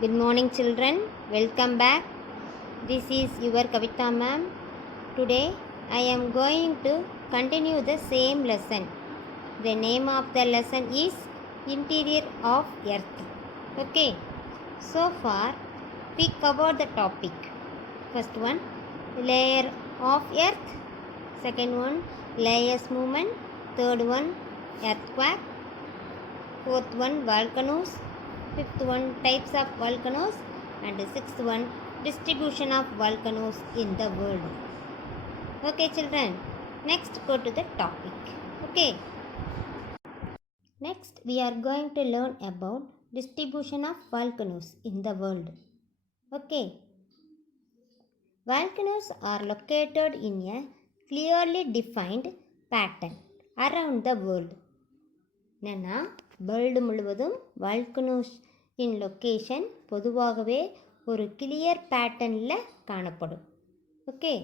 Good morning children, welcome back. This is your Kavita ma'am. Today I am going to continue the same lesson. The name of the lesson is Interior of Earth. Okay, so far we covered the topic. First one, layer of Earth. Second one, layers movement. Third one, earthquake. Fourth one, volcanoes. Fifth one, types of volcanoes. And sixth one, distribution of volcanoes in the world. Okay children, next go to the topic. Okay, next we are going to learn about distribution of volcanoes in the world. Okay, volcanoes are located in a clearly defined pattern around the world. என்னென்னா world முழுவதும் volcanoes இன் location பொதுவாகவே ஒரு clear பேட்டர்னில் காணப்படும். Okay,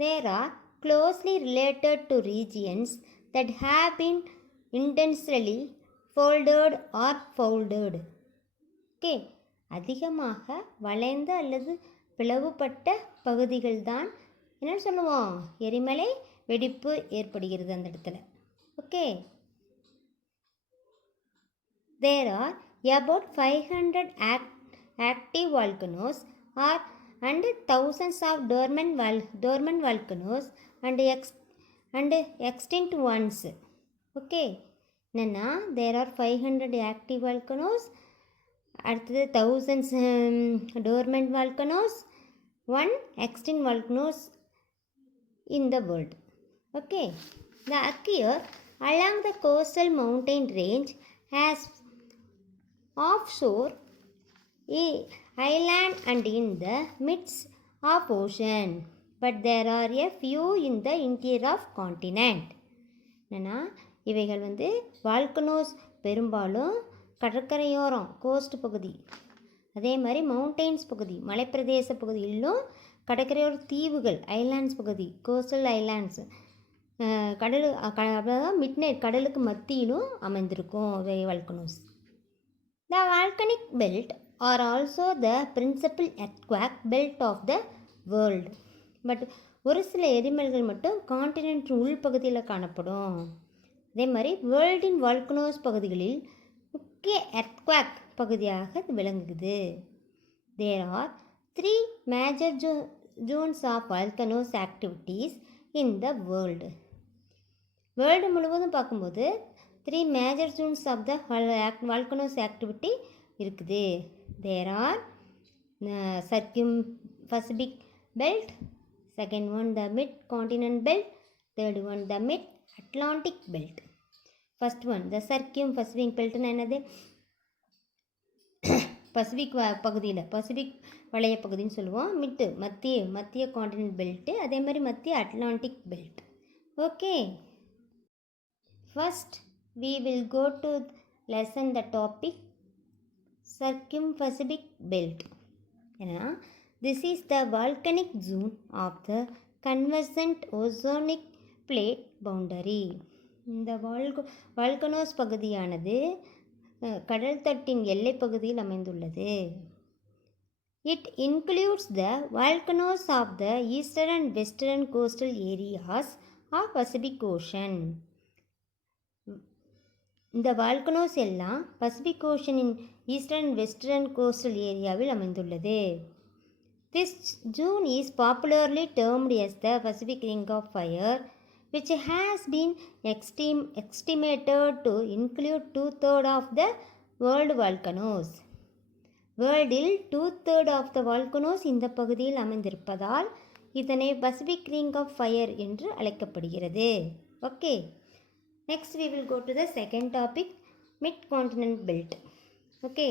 there are closely related to regions that have been intensely folded or folded. Okay, அதிகமாக வளைந்த அல்லது பிளவுபட்ட பகுதிகள் தான் என்ன சொல்லுவோம், எரிமலை வெடிப்பு ஏற்படுகிறது அந்த இடத்துல. Okay, there are about 500 active volcanoes and thousands of dormant volcanoes and extinct ones. Okay, என்னன்னா there are 500 active volcanoes, அடுத்தது thousands dormant volcanoes, one extinct volcanoes in the world. Okay, the occur along the coastal mountain range as offshore island and in the midst of ocean, but there are a few in the interior of continent. என்னன்னா இவைகள் வால்கனோஸ் பெரும்பாலும் கடற்கரையோரம் கோஸ்ட் பகுதி, அதே மாதிரி மவுண்டெயின்ஸ் பகுதி மலைப்பிரதேச பகுதியிலும் கடற்கரையோர தீவுகள் ஐலாண்ட்ஸ் பகுதி கோஸ்டல் ஐலாண்ட்ஸ் கடல் மிட்நைட் கடலுக்கு மத்தியிலும் அமைந்திருக்கும் volcanoes. The volcanic belt are also the principal earthquake belt of the world. But ஒரு சில எரிமலைகள் மட்டும் காண்டினென்ட் உள்பகுதியில் காணப்படும். அதே மாதிரி வேர்ல்டின் வால்கனோஸ் பகுதிகளில் முக்கிய எர்த்குவேக் பகுதியாக விளங்குது. There are 3 major zones of volcanoes activities in the world. World முழுவதும் பார்க்கும்போது 3 major zones of the volcanoes activity இருக்குது. There are circum-Pacific belt, second one the mid-continent belt, third one the mid-Atlantic belt. First one the circum-Pacific belt என்னது, பசிபிக் பகுதியில் பசிபிக் வளைய பகுதின்னு சொல்லுவோம். மத்திய continent belt, அதே மாதிரி மத்திய Atlantic belt. Okay, first we will go to lesson the topic circum-Pacific belt. This is the volcanic zone of the convergent ozonic plate boundary. இந்த வால்கனோஸ் பகுதியானது கடல் தட்டின் எல்லை பகுதியில் அமைந்துள்ளது. It includes the volcanoes of the eastern and western coastal areas of Pacific Ocean. இந்த volcanoes எல்லாம் Pacific ஓஷனின் ஈஸ்டர்ன் வெஸ்டர்ன் கோஸ்டல் ஏரியாவில் அமைந்துள்ளது. This zone is popularly termed as the Pacific ring of fire, which has been estimated to include 2/3 of the world volcanoes. வேர்ல்டில் 2/3 of the volcanoes இந்த பகுதியில் அமைந்திருப்பதால் இதனை பசிபிக் ரிங் ஆஃப் ஃபயர் என்று அழைக்கப்படுகிறது. Okay, next we will go to the second topic, mid-continent belt. Okay,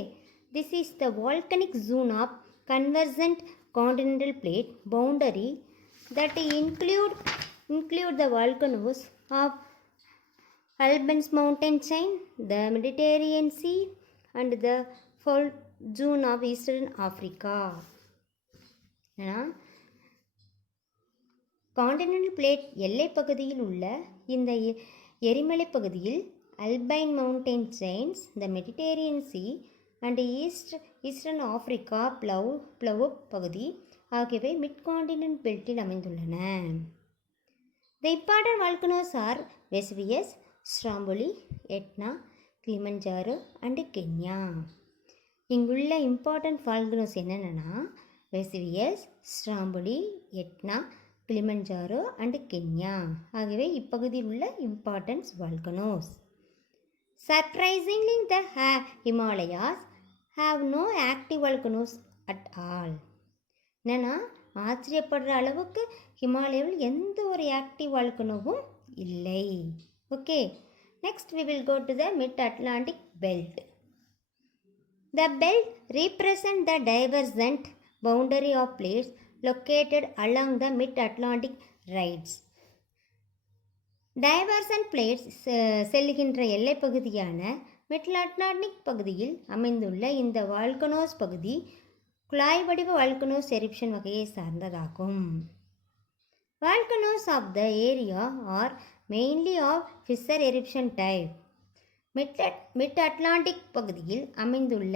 this is the volcanic zone of convergent continental plate boundary that include the volcanoes of Alpine mountain chain, the Mediterranean Sea and the fault zone of Eastern Africa. Continental plate எல்லை பகுதியில் உள்ள இந்த எரிமலை பகுதியில் Alpine mountain chains, the Mediterranean sea and eastern Africa பிளவு பகுதி ஆகியவை midcontinent பெல்ட்டில் அமைந்துள்ளன. The important volcanoes are Vesuvius, Stromboli, Etna, Kilimanjaro and Kenya. இங்குள்ள இம்பார்ட்டன்ட் வால்கனோஸ் என்னென்னா Vesuvius, Stromboli, Etna, Kilimanjaro and Kenya ஆகியவை இப்பகுதியில் உள்ள importance volcanoes. Surprisingly, the Himalayas have no active volcanoes at all. என்னன்னா ஆச்சரியப்படுற அளவுக்கு ஹிமாலயாவில் எந்த ஒரு ஆக்டிவ் வால்கனோவும் இல்லை. Okay, next we will go to the mid-Atlantic belt. The belt represents the divergent boundary of plates located along the mid-Atlantic ridges. Divergent plates செல்கின்ற எல்லை பகுதியான மிட் அட்லாண்டிக் பகுதியில் அமைந்துள்ள இந்த வால்கனோஸ் பகுதி குழாய் வடிவ வால்கனோஸ் எரிப்ஷன் வகையை சார்ந்ததாகும். Volcanoes of the area are mainly of fissure eruption type. Mid Atlantic பகுதியில் அமைந்துள்ள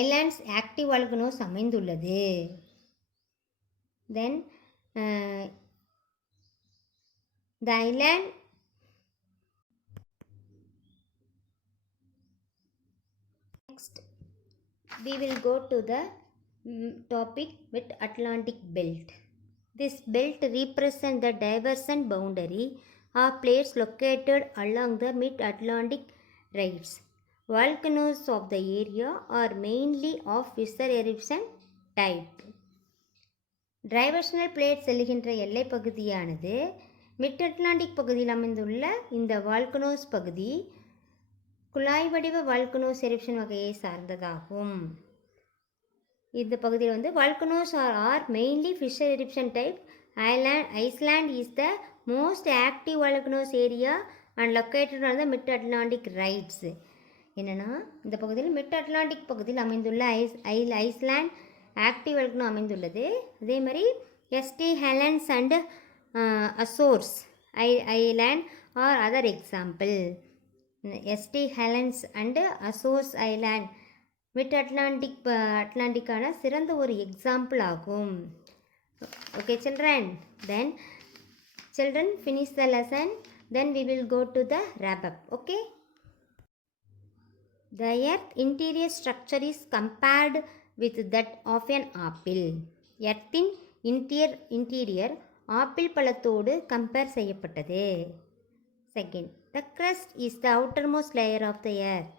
ஐலாண்ட்ஸ் ஆக்டிவ் வால்கனோஸ் அமைந்துள்ளது. Then the island next we will go to the topic with Atlantic belt. This belt represents the divergent boundary of plates located along the mid-Atlantic ridges. Volcanoes of the area are mainly of fissure eruption type. Diversional plate செல்கின்ற எல்லை பகுதியானது mid Atlantic பகுதியில் அமைந்துள்ள இந்த வால்கனோஸ் பகுதி குழாய் வடிவ volcanoes eruption வகையை சார்ந்ததாகும். இந்த பகுதியில் volcanoes are mainly fissure eruption type. Iceland is the most active volcanoes area and located on the mid Atlantic ridges. என்னென்னா இந்த பகுதியில் மிட் அட்லாண்டிக் பகுதியில் அமைந்துள்ள ஐஸ்லாண்ட் ஆக்டிவ் வால்கனோ அமைந்துள்ளது. அதே மாதிரி St Helens and Azores Island or other example. St. Helens and Azores Island mid அட்லாண்டிக்கான சிறந்த ஒரு எக்ஸாம்பிள் ஆகும். Okay children finish the lesson, then we will go to the wrap up. Okay, the earth interior structure is compared with that of an apple. எர்த்தின் interior apple பழத்தோடு compare செய்யப்பட்டது. Second, the crust is the outermost layer of the earth.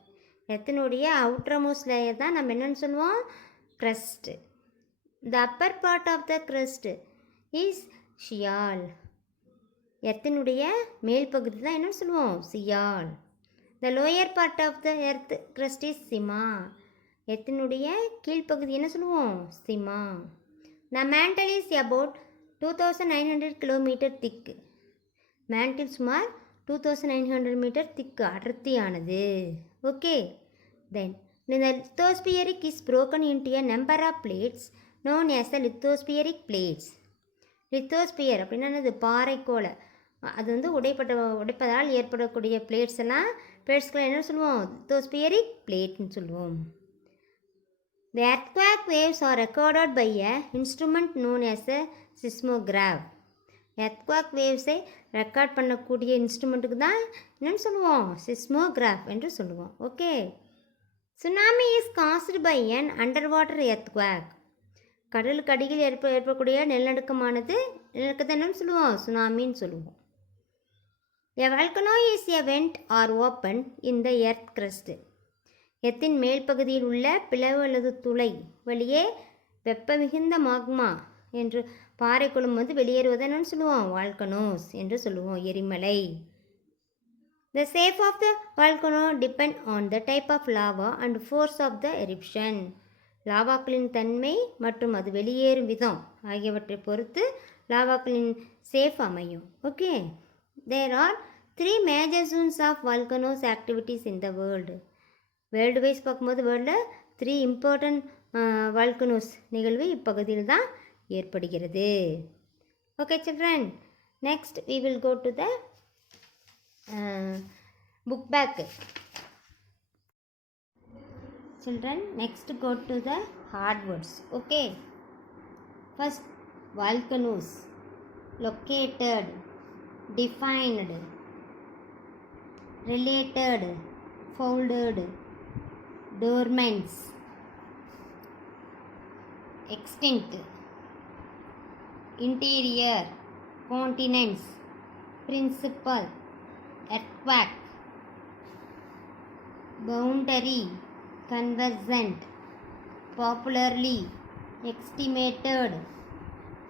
எர்த்தினுடைய outermost layer தான் நம்ம என்னென்னு சொல்லுவோம், crust. The upper part of the crust is sial. எர்த்தினுடைய மேல் பகுதி தான் என்னென்னு சொல்லுவோம், sial. The lower part of the earth crust is sima. எர்த்தினுடைய கீழ்ப்பகுதி என்ன சொல்லுவோம், sima. The mantle is about 2900 kilometre thick. Mantle சுமார் 2900 மீட்டர் திக் அடர்த்தியானது. ஓகே, தென் the lithospheric is broken into a number of plates known as the lithospheric plates. Lithosphere அப்படின்னா அது பாறைக்கோளை, அது உடைப்பதால் ஏற்படக்கூடிய பிளேட்ஸ்களை என்ன சொல்லுவோம், லித்தோஸ்பியரிக் பிளேட்னு சொல்லுவோம். The earthquake waves are recorded by a instrument known as a seismograph. Earthquake வேவ்ஸை ரெக்கார்ட் பண்ணக்கூடிய இன்ஸ்ட்ருமெண்ட்டுக்கு தான் என்னென்னு சொல்லுவோம், சிஸ்மோகிராஃப் என்று சொல்லுவோம். Okay, tsunami is caused by an underwater earthquake. கடலுக்கு அடியில் ஏற்படக்கூடிய நிலநடுக்கமானது நிலநடுக்கத்தை என்னன்னு சொல்லுவோம், சுனாமின்னு சொல்லுவோம். A volcano is a vent or open in the earth crust. எர்த்தின் மேல் பகுதியில் உள்ள பிளவு அல்லது துளை வழியே வெப்ப மிகுந்த மாக்மா என்று பாறைக்குளம் வெளியேறுவதை என்னன்னு சொல்லுவோம், வால்கனோஸ் என்று சொல்லுவோம், எரிமலை. The shape of the volcano depend on the type of lava and force of the eruption. லாவாக்களின் தன்மை மற்றும் அது வெளியேறும் விதம் ஆகியவற்றை பொறுத்து லாவாக்களின் ஷேப் அமையும். Okay, there are 3 major zones of volcanoes activities in the world. World wise பார்க்கும்போது வேர்ல்டில் 3 இம்பார்ட்டன்ட் வால்கனோஸ் நிகழ்வு இப்பகுதியில் தான் ஏற்படுகிறது. Okay children, next we will go to the book back. children, next go to the hard words. Okay, first volcanoes, located, defined, related, folded, dormants, extinct, interior, continents, principal, earthquake, boundary, convergent, popularly, estimated,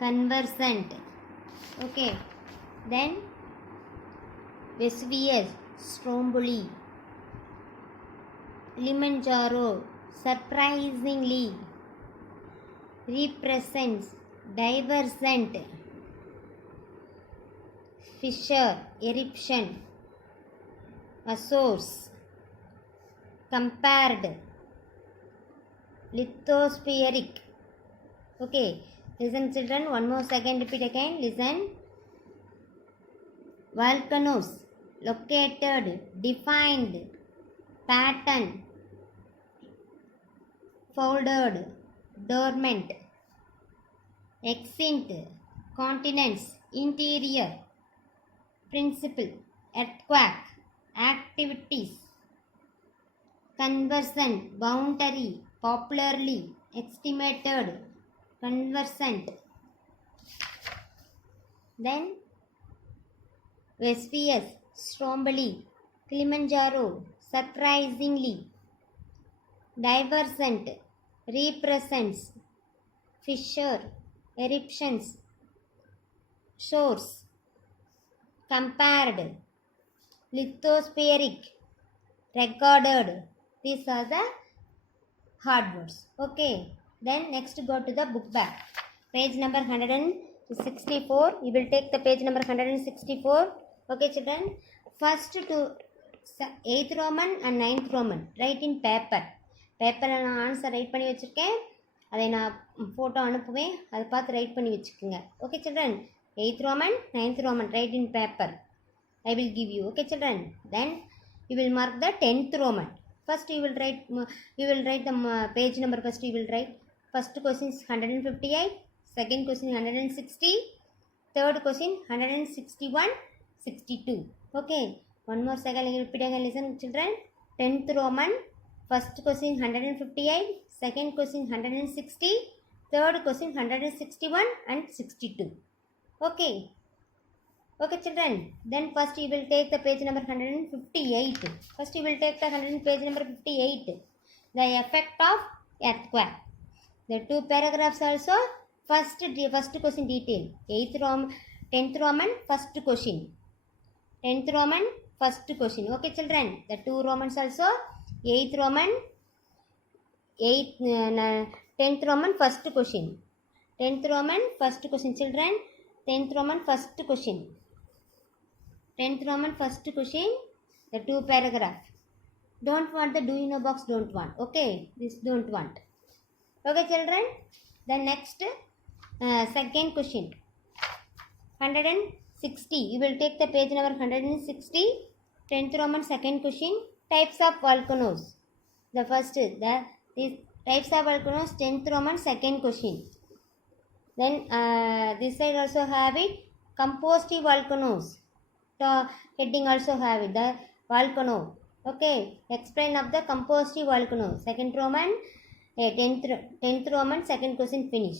conversant. Okay, then Vesuvius, Stromboli, Kilimanjaro, surprisingly, represents, divergent, fissure, eruption, Azores, compared, lithospheric. Okay, listen children, one more second, repeat again, listen. Volcanoes, located, defined, pattern, folded, dormant, extinct, continents, interior, principle, earthquake, activities, conversion, boundary, popularly, estimated, conversant. Then Vesuvius, Stromboli, Kilimanjaro, surprisingly, divergent, represents, fissure, eruptions, shores, compared, lithospheric, recorded. These are the hard words. Okay, then next go to the book back, page number 164. You will take the page number 164. Okay children, first to 8th Roman and 9th Roman write in paper. பேப்பரில் நான் answer right பண்ணி வச்சுருக்கேன், அதை நான் ஃபோட்டோ அனுப்புவேன், அதை பார்த்து ரைட் பண்ணி வச்சுக்கோங்க. Okay children, 8th Roman, 9th Roman write in paper. I will give you. Okay children, then you will mark the 10th Roman. First you will write the page number. First you will write first question is 158, second question 160, third question 161, 62. Okay, one more second, repeat again, listen children. 10th Roman, first question 158, second question 160, third question 161 and 62. Okay, okay children, then first you will take the page number 158. First you will take the page number 58, the effect of earthquake. The two paragraphs also. First question detail, 10th Roman first question, 10th Roman first question. Okay children, the two Romans also, 8th Roman, 10th Roman first question, 10th Roman first question children, 10th Roman first question, 10th Roman first question, the two paragraph. Don't want the do you know box, don't want. Okay, this don't want. Okay children, then next second question 160. You will take the page number 160, 10th Roman second question, types of volcanoes. The first these types of volcanoes, 10th Roman second question. Then this side also have it, composite volcanoes. The heading also have it, the volcano. Okay, explain of the composite volcano, second Roman, 10th Roman second question finish.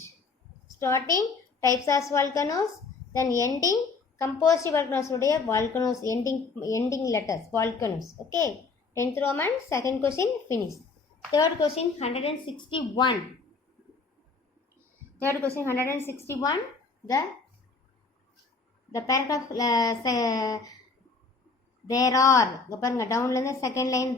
Starting types of volcanoes, then ending composite volcanoes உடைய volcanoes, ending letters volcanoes. Okay, 10th Roman second question finish. Third question 161. Third question 161, the paragraph there are, பாருங்க டவுன்ல இருந்து second line,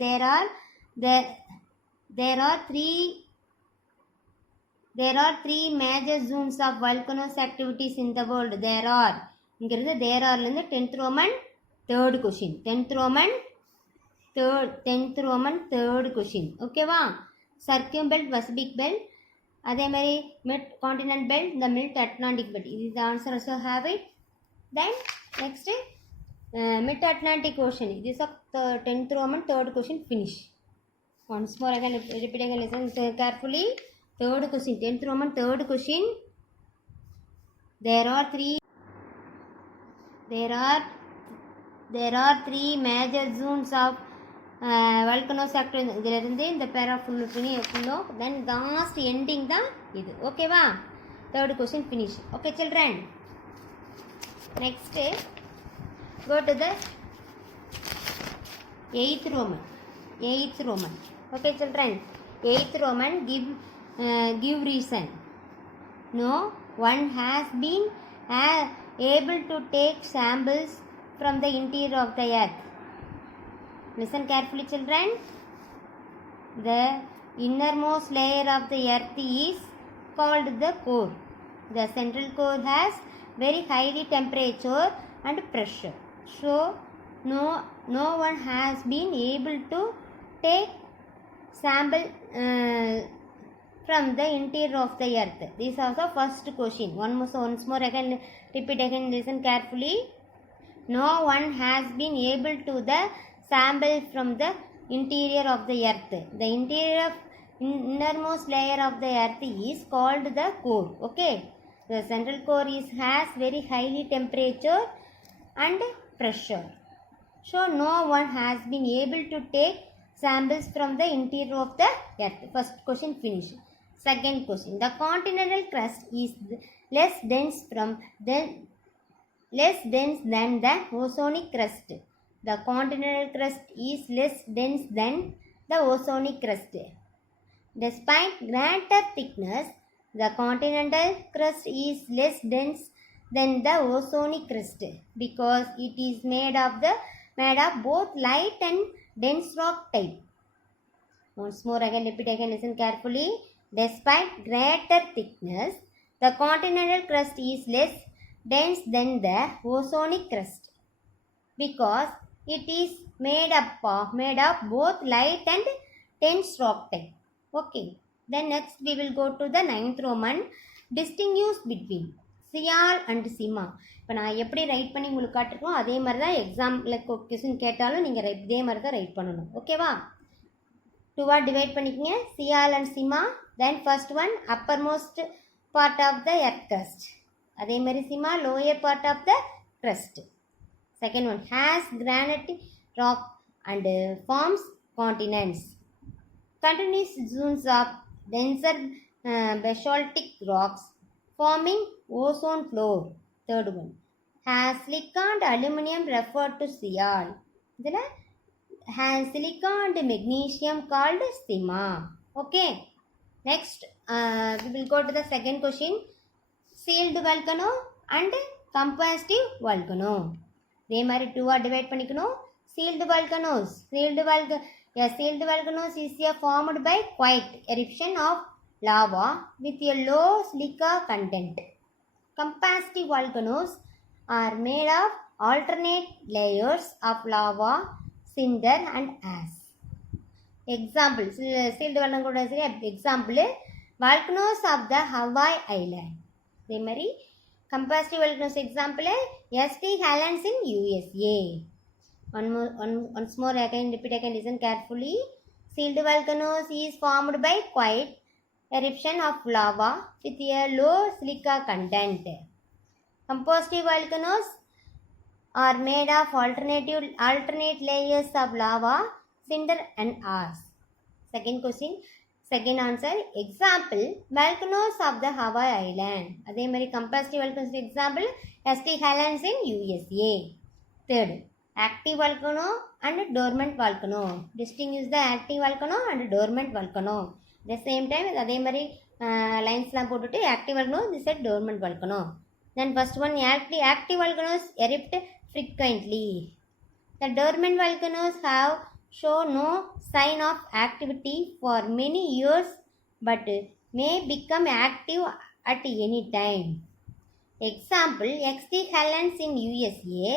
there are three major zones of volcanoes activities in the world. There are, இங்கிருந்து there are இருந்து 10th Roman third question, 10th Roman third question. ஓகேவா, circumbelt, Pacific belt, அதே மாதிரி mid continent belt, the mid Atlantic belt. This is the answer, also have it. Then next mid Atlantic ocean, this is the 10th Roman third question finish. Once more again, repeat again, listen carefully. Third question, 10th Roman, third question. There are three major zones of volcanoes active. இதிலிருந்து இந்த பேரா ஃபுல்லோ then last ending தான் இது. ஓகேவா? Third question finish. Okay children. Next go to the 8th Roman. Okay children. 8th Roman give reason. No one has been able to take samples from the interior of the earth. Listen carefully children. The innermost layer of the earth is called the core. The central core has very highly temperature and pressure. So no one has been able to take sample from the interior of the earth. This is also first question. Once more again, repeat again, listen carefully. No one has been able to the sample from the interior of the earth. The innermost layer of the earth is called the core. Okay. The central core has very highly temperature and pressure. So no one has been able to take samples from the interior of the earth. First question finished. Second question. The continental crust is less dense than the oceanic crust. The continental crust is less dense than the oceanic crust. Despite greater thickness, the continental crust is less dense than the oceanic crust because it is made of both light and dense rock type. Once more again, repeat again, listen carefully. Despite greater thickness, the continental crust is less dense than the oceanic crust because it is made of both light and dense rock type. Okay. Then next we will go to the 9th Roman. Distinguish between sial and sima. இப்போ நான் எப்படி ரைட் பண்ணி உங்களுக்கு காட்டிருக்கோம் அதே மாதிரி தான் example question கேட்டாலும் நீங்கள் இதே மாதிரி தான் ரைட் பண்ணணும். ஓகேவா? டூவாக டிவைட் பண்ணிக்கோங்க. Sial and sima. Then first one uppermost part of the earth crust. அதே மாதிரி sima lower part of the crust. Second one has granite rock and forms continents. Continuous zones of denser basaltic rocks forming ozone floor. Third one has silicon and aluminum referred to Sial. Then has silicon and magnesium called Sima. Okay. Next we will go to the second question. Sealed volcano and compactive volcano. இதே மாதிரி டூவாக டிவைட் பண்ணிக்கணும். Sealed volcanoes. Sealed volcanoes is formed by quiet eruption of lava with a low silica content. Compactive volcanoes are made of alternate layers of lava, cinder and ash. Example, sealed volcanoes example volcanoes of the Hawaii Island. இதே மாதிரி compactive volcanoes example St. Helens in USA. Once more again, repeat again, listen carefully. Sealed volcanoes is formed by quiet eruption of lava with a low silica content. Composite volcanoes are made of alternate layers of lava, cinder and ash. Second question, second answer. Example, volcanoes of the Hawaii Island. அதே மாதிரி composite volcanoes example St. Helens in USA. Third, active volcano and dormant volcano. Distinguish the active volcano and dormant volcano. The same time அதே மாதிரி லைன்ஸ்லாம் போட்டுட்டு active volcano, this is dormant volcano. Then first one, active volcanoes erupt frequently. The dormant volcanoes have shown no sign of activity for many years but may become active at any time. Example, St. Helens in USA,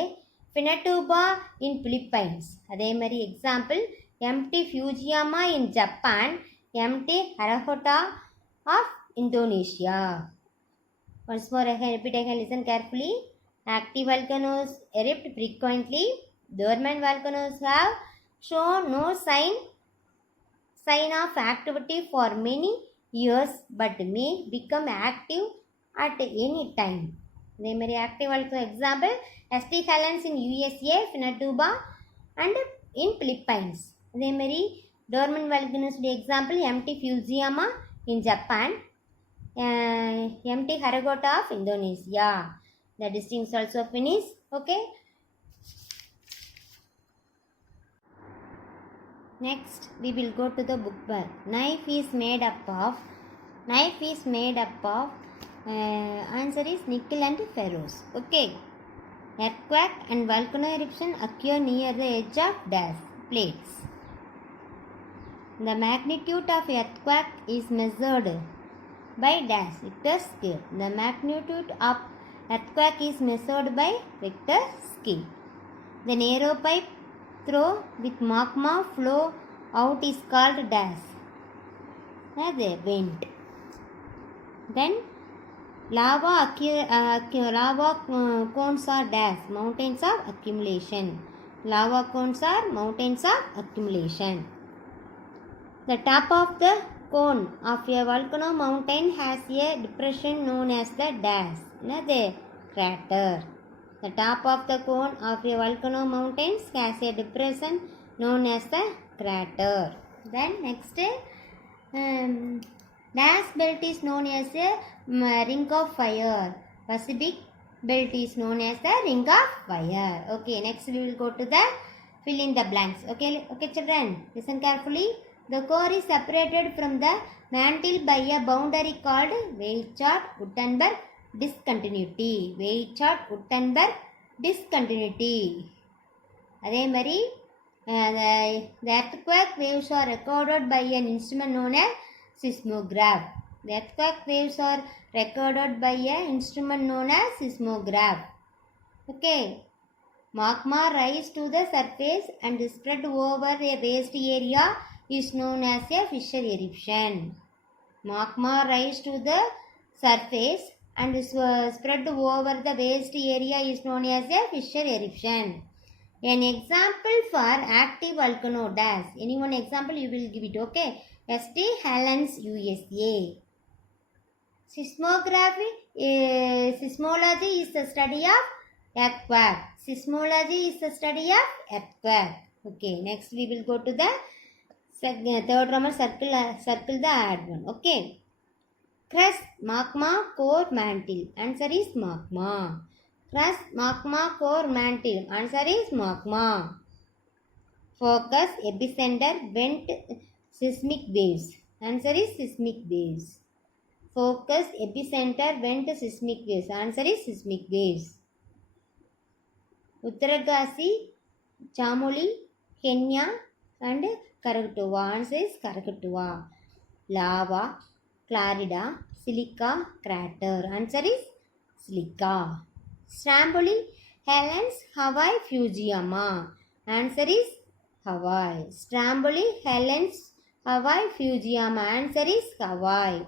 Pinatubo in Philippines. அதே மாதிரி example Mt. Fujiyama in Japan, Mt. Arakota of Indonesia. Once more again, repeat again, listen carefully. Active volcanoes erupt frequently. Dormant volcanoes have shown no sign of activity for many years but may become active at any time. அதே மாதிரி active volcano example ST Helens in USA, Pinatubo and in Philippines. அதே மாதிரி dormant வால்கனோஸுடைய example MT Fujiyama in Japan, MT Krakatoa of Indonesia. The distincts also finish. Okay. Next we will go to the book bag. Knife is made up of answer is nickel and ferrous. Okay. Earthquake and volcano eruption occur near the edge of dash plates. The magnitude of earthquake is measured by dash Richter scale. The magnitude of earthquake is measured by Richter scale. The narrow pipe through with magma flow out is called dash. The vent. Then lava cones are dash mountains of accumulation. Lava cones are mountains of accumulation. The top of the cone of a volcano mountain has a depression known as the dash. The crater. The top of the cone of a volcano mountain has a depression known as the crater. Then next, dash belt is known as a ring of fire. Pacific belt is known as the ring of fire. Okay, next we will go to the fill in the blanks. Okay children, listen carefully. The core is separated from the mantle by a boundary called Weishardt-Gutenberg discontinuity. Weishardt-Gutenberg discontinuity. அதே மாதிரி the earthquake waves are recorded by an instrument known as seismograph. The earthquake waves are recorded by an instrument known as seismograph. Okay. Magma rise to the surface and spread over a vast area is known as a fissure eruption. Magma rise to the surface and spread over the vast area is known as a fissure eruption. An example for active volcano dash. Any one example you will give it. Okay. St. Helens, USA. Seismology is the study of earthquake. Seismology is the study of earthquake. Okay. Next we will go to the third Roman circle the add one. Okay. Crust, magma, core, mantle. Answer is magma. Crust, magma, core, mantle. Answer is magma. Focus, epicenter, vent, seismic waves. Answer is seismic waves. Focus, epicenter, vent, seismic waves. Answer is seismic waves. Uttaragasi, Chamoli, Kenya and Krakatoa. Answer is Krakatoa. Lava, Clarida, Silica, crater. Answer is Silica. Stromboli, Helens, Hawaii, Fujiyama. Answer is Hawaii. Stromboli, Helens, Hawaii, Fujiyama. Answer is Hawaii.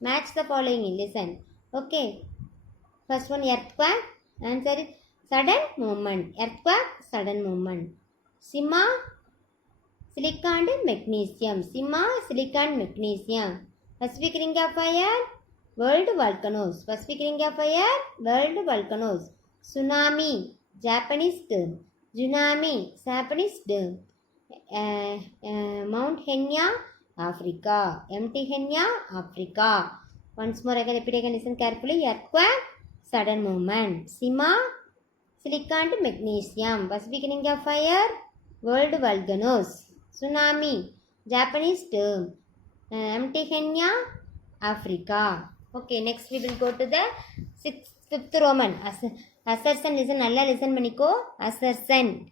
Match the following. Listen. Okay. First one, earthquake. Answer is sudden movement. Earthquake, sudden movement. Sima, silica and magnesium. Sima, silica and magnesium. Pacific Ring of Fire, world volcanoes. Pacific Ring of Fire, world volcanoes. Tsunami, Japanese term. Tsunami, Japanese term. Mount Kenya, Africa. Mt. Kenya, Africa. Once more, I can repeat again. Listen carefully. Earthquake, sudden movement. Sima, silica and magnesium. Pacific Ring of Fire, world volcanoes. Tsunami, Japanese term. Mt. Kenya, Africa. Okay, next we will go to the fifth Roman. Assertion. Listen, nalla listen paniko. Assertion.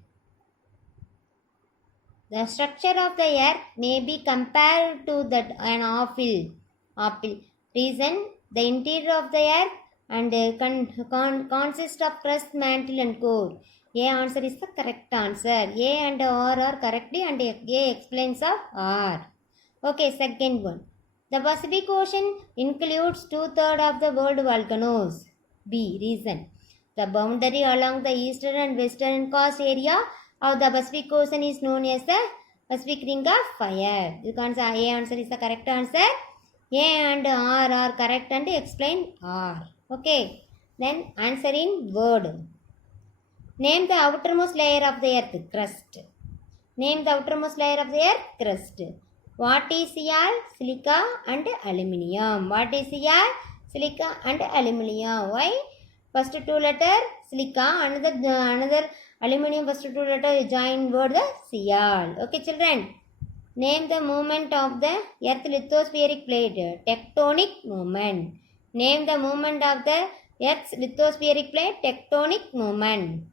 The structure of the earth may be compared to that an apple. Reason, the interior of the earth and consists of crust, mantle and core. A answer is the correct answer. A and R are correctly and A explains of R. Okay, second one. The Pacific Ocean includes 2/3 of the world volcanoes. B. Reason. The boundary along the eastern and western coast area of the Pacific Ocean is known as the Pacific ring of fire. You can say A answer is the correct answer. A and R are correct and explain R. Okay. Then answer in word. Name the outermost layer of the earth. Crust. Name the outermost layer of the earth. Crust. What is Cr? Silica and aluminium. What is Cr? Silica and aluminium. Why? First two letter silica, another aluminium. First two letter join word the Cr. Okay, children. Name the movement of the earth lithospheric plate. Tectonic movement. Name the movement of the earth's lithospheric plate. Tectonic movement.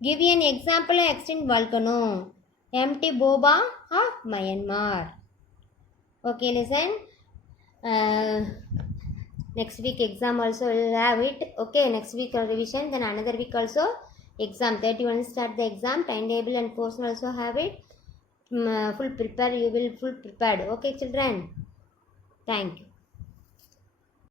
Give an example of extinct volcano. Empty Boba of Myanmar. Okay, listen. Next week exam also will have it. Okay, next week revision. Then another week also exam. 31 start the exam. Timetable and portion also have it. Full prepare. You will full prepared. Okay, children. Thank you.